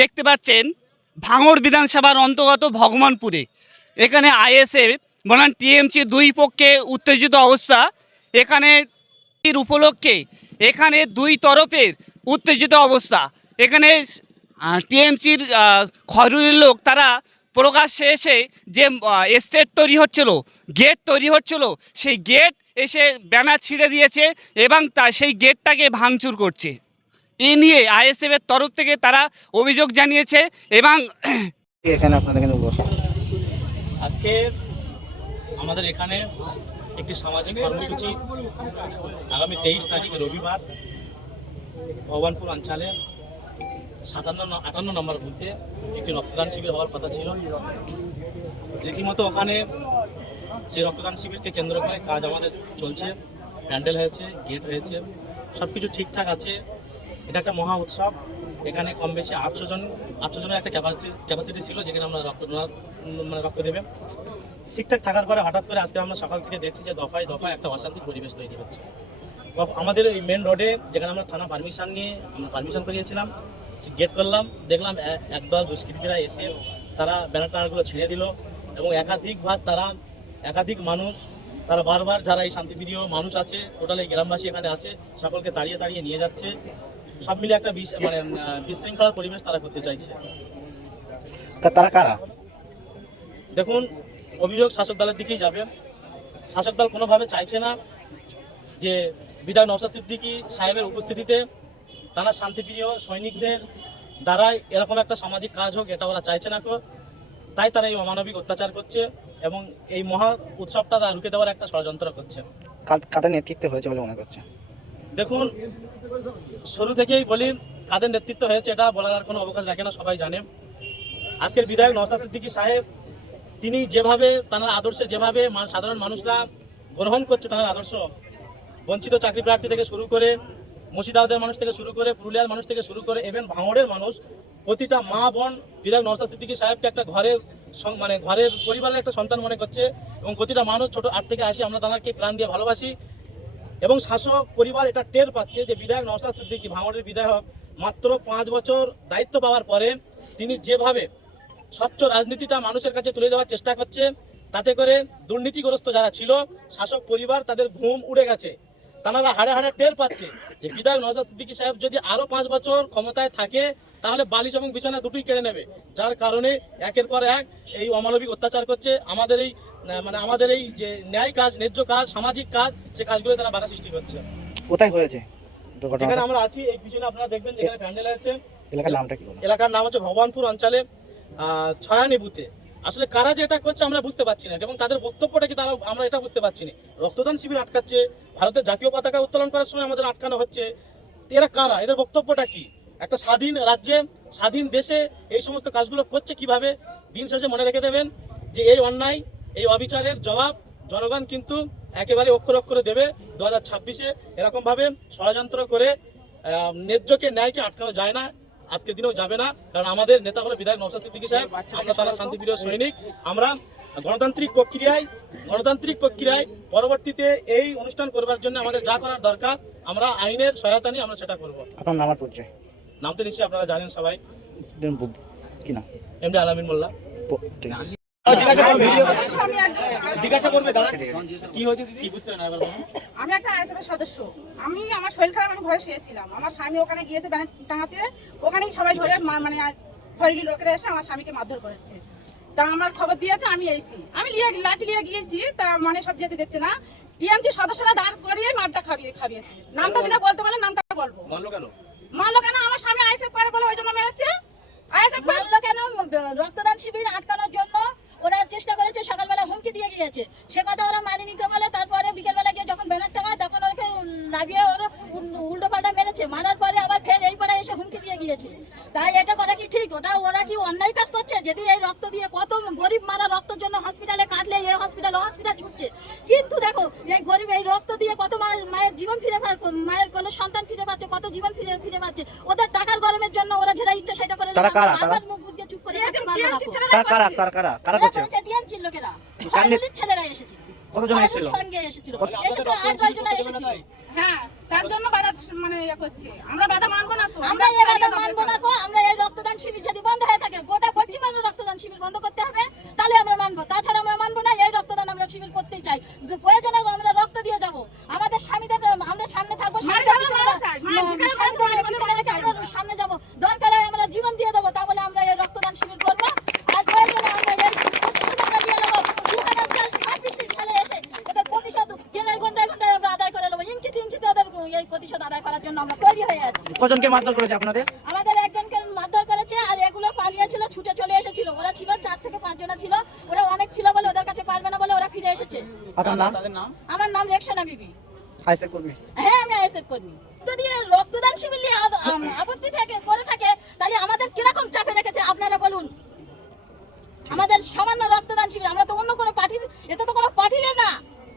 দেখতে পাচ্ছেন ভাঙড় বিধানসভার অন্তর্গত ভগবানপুরে। এখানে আইএসএফ বনাম টিএমসি দুই পক্ষে উত্তেজিত অবস্থা। এখানে উপলক্ষে এখানে দুই তরফের উত্তেজিত অবস্থা। এখানে টিএমসির খরুরের লোক তারা প্রকাশ্যে এসে যে স্টেট তৈরি হচ্ছিল গেট তৈরি হচ্ছিল, সেই গেট এসে ব্যানার ছিঁড়ে দিয়েছে এবং তা, সেই গেটটাকে ভাঙচুর করছে। এ নিয়ে আইএসএফের তরফ থেকে তারা অভিযোগ জানিয়েছে এবং এখানে আপনাদের আজকে আমাদের এখানে একটি সামাজিক কর্মসূচি আগামী তেইশ তারিখ রবিবার ভবানপুর অঞ্চলে সাতান্ন আটান্ন নম্বর বুথে একটি রক্তদান শিবির হওয়ার কথা ছিল। রীতিমতো ওখানে যে রক্তদান শিবিরকে কেন্দ্র করে কাজ আমাদের চলছে। প্যান্ডেল হয়েছে গেট হয়েছে সব কিছু ঠিকঠাক আছে। এটা একটা মহা উৎসব। এখানে কম বেশি আটশো জন, আটশো জনের একটা ক্যাপাসিটি ক্যাপাসিটি ছিল যেখানে আমরা রক্ত মানে রক্ত দেবে। ঠিকঠাক থাকার পরে হঠাৎ করে আজকে আমরা সকাল থেকে দেখছি যে দফায় দফায় একটা অশান্তি পরিবেশ তৈরি হচ্ছে। আমাদের এই মেন রোডে যেখানে আমরা থানা পারমিশন নিয়ে আমরা পারমিশন করিয়েছিলাম গেট করলাম, দেখলাম একদল দুষ্কৃতীরা এসে তারা ব্যানার টানারগুলো ছেড়ে দিল এবং একাধিকবার তারা, একাধিক মানুষ, তারা বারবার যারা এই শান্তিপ্রিয় মানুষ আছে, টোটাল এই গ্রামবাসী এখানে আছে, সকলকে তাড়িয়ে তাড়িয়ে নিয়ে যাচ্ছে। সব মিলে একটা বিশ মানে বিশৃঙ্খলার পরিবেশ তারা করতে চাইছে। তা তারা কারা? দেখুন অভিযোগ শাসক দলের দিকেই যাবে। শাসক দল কোনোভাবে চাইছে না যে বিধায়ক নওশাদ সিদ্দিকী সাহেবের উপস্থিতিতে তারা শান্তিপ্রিয় সৈনিকদের দ্বারাই এরকম একটা সামাজিক কাজ হোক এটা ওরা চাইছে না তাই তারা এই অমানবিক অত্যাচার করছে এবং এই মহা উৎসবটা তারা রুখে দেওয়ার একটা ষড়যন্ত্র করছে। কাদের নেতৃত্বে হয়েছে বলে মনে করছে দেখুন, শুরু থেকেই বলি, কাদের নেতৃত্ব হয়েছে এটা বলার আর কোনো অবকাশ রাখে না, সবাই জানে। আজকের বিধায়ক নওশাদ সিদ্দিকী সাহেব, তিনি যেভাবে তার আদর্শে যেভাবে সাধারণ মানুষরা গ্রহণ করছে তার আদর্শ, বঞ্চিত চাকরি প্রার্থী থেকে শুরু করে, মুর্শিদাবাদের মানুষ থেকে শুরু করে, পুরুলিয়ার মানুষ থেকে শুরু করে এভেন ভাঙড়ের মানুষ, প্রতিটা মা বোন বিধায়ক নওশাদ সিদ্দিকী সাহেবকে একটা ঘরের মানে ঘরের পরিবারের একটা সন্তান মনে করছে এবং প্রতিটা মানুষ ছোট আট থেকে আসি আমরা তাদেরকে প্রাণ দিয়ে ভালোবাসি। এবং শাসক পরিবার এটা টের পাচ্ছে যে বিধায়ক নওশাদ সিদ্দিকী ভাঙড়ের বিধায়ক মাত্র পাঁচ বছর দায়িত্ব পাওয়ার পরে তিনি যেভাবে স্বচ্ছ রাজনীতিটা মানুষের কাছে তুলে দেওয়ার চেষ্টা করছে, তাতে করে দুর্নীতিগ্রস্ত যারা ছিল, শাসক পরিবার তাদের ঘুম উড়ে গেছে। তারা হাড়ে হাড়ে টের পাচ্ছে যে বিধায়ক নওশাদ সিদ্দিকী সাহেব যদি আরও পাঁচ বছর ক্ষমতায় থাকে, তাহলে বালিশ এবং বিছানা দুটোই কেড়ে নেবে। যার কারণে একের পর এক এই অমানবিক অত্যাচার করছে। আমাদের এই মানে আমাদের এই যে ন্যায় কাজ ন্যায্য কাজ সামাজিক কাজ সে কাজগুলো তারা বাধা সৃষ্টি করছে। কোথায় হয়েছে যেখানে আমরা আছি এই পিছনে আপনারা দেখবেন যেখানে প্যান্ডেল আছে। এলাকার নামটা কি এলাকার নাম হচ্ছে ভগবানপুর অঞ্চলে আহ, ছয়ানি বুথে আসলে কারা যে এটা করছে আমরা বুঝতে পারছি না এবং তাদের বক্তব্যটা কি তারা আমরা এটা বুঝতে পারছি না। রক্তদান শিবির আটকাচ্ছে ভারতের জাতীয় পতাকা উত্তোলন করার সময় আমাদের আটকানো হচ্ছে। এরা কারা? এদের বক্তব্যটা কি? একটা স্বাধীন রাজ্যে স্বাধীন দেশে এই সমস্ত কাজগুলো করছে কীভাবে? দিন শেষে মনে রেখে দেবেন যে এই অন্যায় এই অবিচারের জবাব জনগণ কিন্তু একেবারে অক্ষর অক্ষরে দেবে দু হাজার ছাব্বিশে। এরকমভাবে ষড়যন্ত্র করে ন্যায্যকে ন্যায়কে আটকানো যায় না আজকের দিনেও যাবে না। কারণ আমাদের নেতা হলো বিধায়ক নওশাদ সিদ্দিকী সাহেব। আমরা তারা শান্তিপ্রিয় সৈনিক। আমরা গণতান্ত্রিক প্রক্রিয়ায় গণতান্ত্রিক প্রক্রিয়ায় পরবর্তীতে এই অনুষ্ঠান করবার জন্য আমাদের যা করার দরকার আমরা আইনের সহায়তা নিয়ে আমরা সেটা করব। আপনার নাম আর পরিচয়? নাম তো নিশ্চয়ই আপনারা জানেন সবাই। কি নাম? এমডি আলামিন মোল্লা। জিজ্ঞাসা করবে জিজ্ঞাসা কি হয়েছে দিদি? কি বুঝতে না আমি একটা আইএসএফের সদস্য। আমি আমার শরীর খারাপ আমি ঘরে শুয়েছিলাম। আমার স্বামী ওখানে গিয়েছে ব্যানার টাঙাতে। ওখানেই সবাই ধরে মানে ফরিলি লোকেরা এসে আমার স্বামীকে মারধর করেছে। তা আমার খবর দিয়েছে আমি এসেছি। আমি লিয়ে লাঠি লিয়ে গিয়েছি তা মানে সব যেতে দেখছে না। টিএমসি সদস্যরা দাঁড় করিয়ে মারটা খাবিয়ে খাবিয়েছে। নামটা যেটা বলতে পারলে নামটা বলব। মানলো কেন? মারলো কেন? আমার স্বামী আইএসএফ করে বলে ওই জন্য মেরেছে। আইএসএফ মারলো কেন? রক্তদান শিবির ওরা চেষ্টা সকালবেলা হুমকি দিয়ে গিয়েছে সে কথা ওরা মানিনি কে বলে তারপরে বিকেলবেলা গিয়ে যখন ব্যানার টাকায় তখন ওকে নামিয়ে ওরা উল্টো পাল্টা মেরেছে। মারার পরে আবার ফের এই পাড়ায় এসে হুমকি দিয়ে গিয়েছে। তাই এটা করা কি ঠিক? ওটা ওরা কি অন্যায় কাজ করছে? যদি এই রক্ত দিয়ে কত গরিব মারা রক্তের জন্য হসপিটালে কাটলে এই হসপিটালে হসপিটাল ছুটছে। কিন্তু দেখো এই গরিব এই রক্ত দিয়ে কত মায়ের জীবন ফিরে মায়ের কোলে সন্তান ফিরে পাচ্ছে কত জীবন ফিরে ফিরে পাচ্ছে। ওদের টাকার গরমের জন্য ওরা যেটা ইচ্ছা সেটা করে তারা কারা? করে কারা কারা কারা করছে ছেলেরা এসেছিল। কতজন এসেছিল? সঙ্গে এসেছিল। এসেছিল, আট দশ জন এসেছিল। হ্যাঁ তার জন্য বাধা মানে ইয়ে করছে আমরা বাধা মানবো না তো আমরা এই বাধা মানবো না গো, আমরা এই রক্তদান শিবির যদি জীবন দিয়ে দেবো তা বলে আমরা এই রক্তদান শিবির করব আর প্রয়োজনে আমরা এই প্রতিশোধ আমরা নিয়ে নেব দু হাজার ছাব্বিশ সালে এসে এদের প্রতিশোধ ঘন্টায় ঘন্টায় ঘন্টায় আমরা আদায় করে নেব ইঞ্চিতে ইঞ্চিতে ওদের এই প্রতিশোধ আদায় করার জন্য আমরা তৈরি হয়ে আছি। কজনকে মারধর করেছে আপনাদের? আমাদের একজনকে মারধর করেছে আর এগুলো পালিয়েছিল ছুটে চলে এসেছিল। ওরা ছিল চার থেকে পাঁচ জনা ছিল। ওরা অনেক ছিল বলে ওদের কাছে পারবে না বলে ওরা ফিরে এসেছে। আপনার নাম? আমার নাম রেকশনা বিবি। কর্মী। হ্যাঁ আমি আইসেফ কর্মী। তো দিয়ে রক্তদান শিবির আপত্তি থেকে করে থাকে তাহলে আমাদের কীরকম চাপে রেখেছে আপনারা বলুন আমাদের সামান্য রক্তদান শিবির আমরা তো অন্য কোনো পার্টির এতে তো কোনো পার্টির না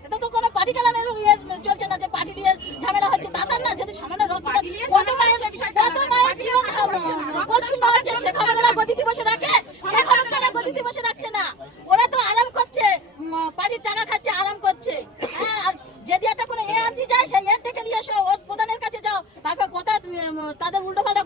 এটা তো কোনো পার্টি চালানোর ইয়ে চলছে না যে পার্টি নিয়ে ঝামেলা হচ্ছে তা তার না যদি সামান্য রক্তদান পার্টি নিয়ে কত ঝামেলা মায়ের সে বিষয়টা কত না। মায়ের পার্টি জীবন নিয়ে হাম- ঝামেলা বল শূন্য হচ্ছে সে ওরা গদিতে বসে রাখছে না। ওরা তো আরাম করছে পার্টির টাকা খাচ্ছে, আরাম করছে। হ্যাঁ যদি একটা কোনো এ আনতে যায়, সেই এর থেকে নিয়ে এসো প্রধানের কাছে যাও। তারপর কথা তাদের উল্টো পাল্টা